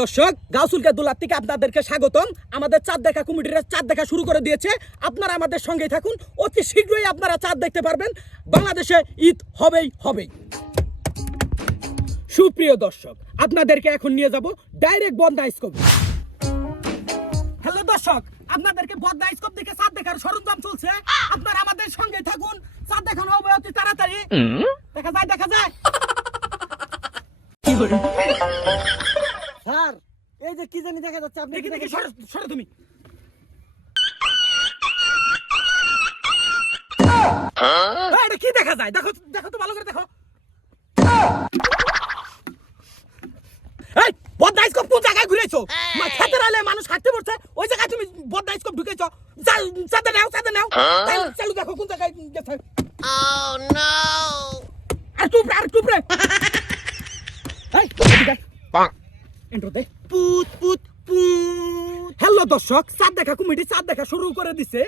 দর্শক, গাউসুলকে দুলার থেকে আপনাদেরকে স্বাগতম। আমাদের চাঁদ দেখা কমিটিরা চাঁদ দেখা শুরু করে দিয়েছে। আপনারা আমাদের সঙ্গেই থাকুন, অতি শীঘ্রই আপনারা চাঁদ দেখতে পারবেন। বাংলাদেশে ঈদ হবেই হবে। সুপ্রিয় দর্শক, আপনাদেরকে এখন নিয়ে যাব ডাইরেক্ট বন্দা স্কোপ। হ্যালো দর্শক, আপনাদেরকে বন্দা স্কোপ দেখে চাঁদ দেখার সরঞ্জাম চলছে। আপনারা আমাদের সঙ্গেই থাকুন, চাঁদ দেখানো হবে অতি তাড়াতাড়ি। দেখা যায় স্যার, এই যে কি জানি দেখা যাচ্ছে, আপনি দেখি সরো তুমি। এটা কি দেখা যায়? দেখো তো ভালো করে দেখো। এই বদনা স্কোপ কোন জায়গায় ঘুরেছো? খেতের আলে মানুষ হাঁটতে পড়ছে, ওই জায়গায় তুমি বদনা স্কোপ ঢুকেছো। চাঁদে নাও চালু দেখো কোন জায়গায় গেছে। Oh no! আর চুপ রে। এই দেখ ইন্ট্রো দে। পুত। হ্যালো দর্শক, চাঁদ দেখা কমিটি চাঁদ দেখা শুরু করে দিছে।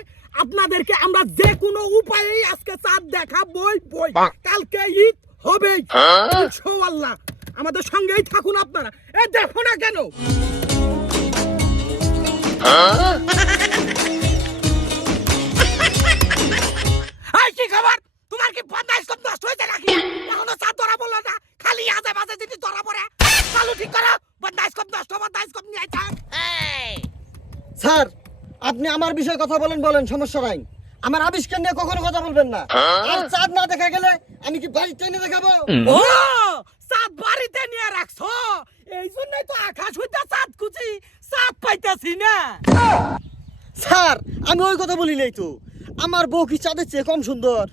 আপনাদেরকে আমরা যে কোনো উপায়ে আজকে চাঁদ দেখাবই। কালকে ঈদ হবে ইনশাআল্লাহ। আমাদের সঙ্গেই থাকুন আপনারা। এই দেখো না কেন, কি খবর? তোমার কি বদনা স্কোপ নষ্ট হয়েছে নাকি? এখনো চাঁদ ধরা বললো না, খালি আজে বাজে জিনিস ধরা পড়ে। চালু ঠিক করো, বদনা স্কোপ নষ্ট, বদনা স্কোপ নিয়ে আইতা। স্যার, আপনি আমার বিষয়ে কথা বলেন, সমস্যা নাই। আমার আবিষ্কার নিয়ে কখনো কথা বলবেন না। আর চাঁদ না দেখা গেলে আমি কি বাড়িতে এনে দেখাবো? ও, চাঁদ বাড়িতে নিয়ে রাখছো, এই জন্যই তো আকাশ হইতে চাঁদ খুঁজি, চাঁদ পাইতাছি না। স্যার, আমি ওই কথা বলি নাই তো। আমার বউ কি চাঁদের চেয়ে কম সুন্দর?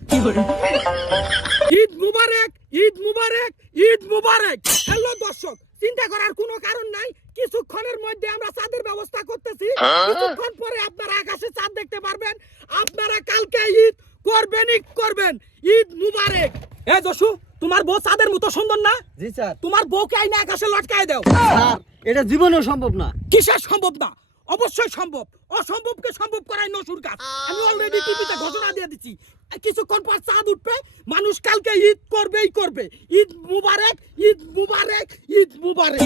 ঈদ মুবারক, ঈদ মুবারক, ঈদ মুবারক। হ্যালো দর্শক, চিন্তা করার কোনো কারণ নাই। কিছুক্ষণের মধ্যে আমরা চাঁদের ব্যবস্থা করতেছি। কিছুক্ষণ পরে আপনারা আকাশে চাঁদ দেখতে পারবেন। আপনারা কালকে ঈদ করবেন। ঈদ মুবারক। এ যশু, তোমার বউ চাঁদের মতো সুন্দর না? জি স্যার। তোমার বউকে আইনা আকাশে লটকায় দাও। স্যার, এটা জীবনেও সম্ভব না। কিসের সম্ভব না? অবশ্যই সম্ভব। অসম্ভবকে সম্ভব করাই নসুর কাজ। আমি অলরেডি টিভিতে ঘোষণা দিয়ে দিচ্ছি, কিছুক্ষণ পর চাঁদ উঠবে, মানুষ কালকে ঈদ করবে। ঈদ মুবারক, ঈদ মুবারক, ঈদ মুবারক।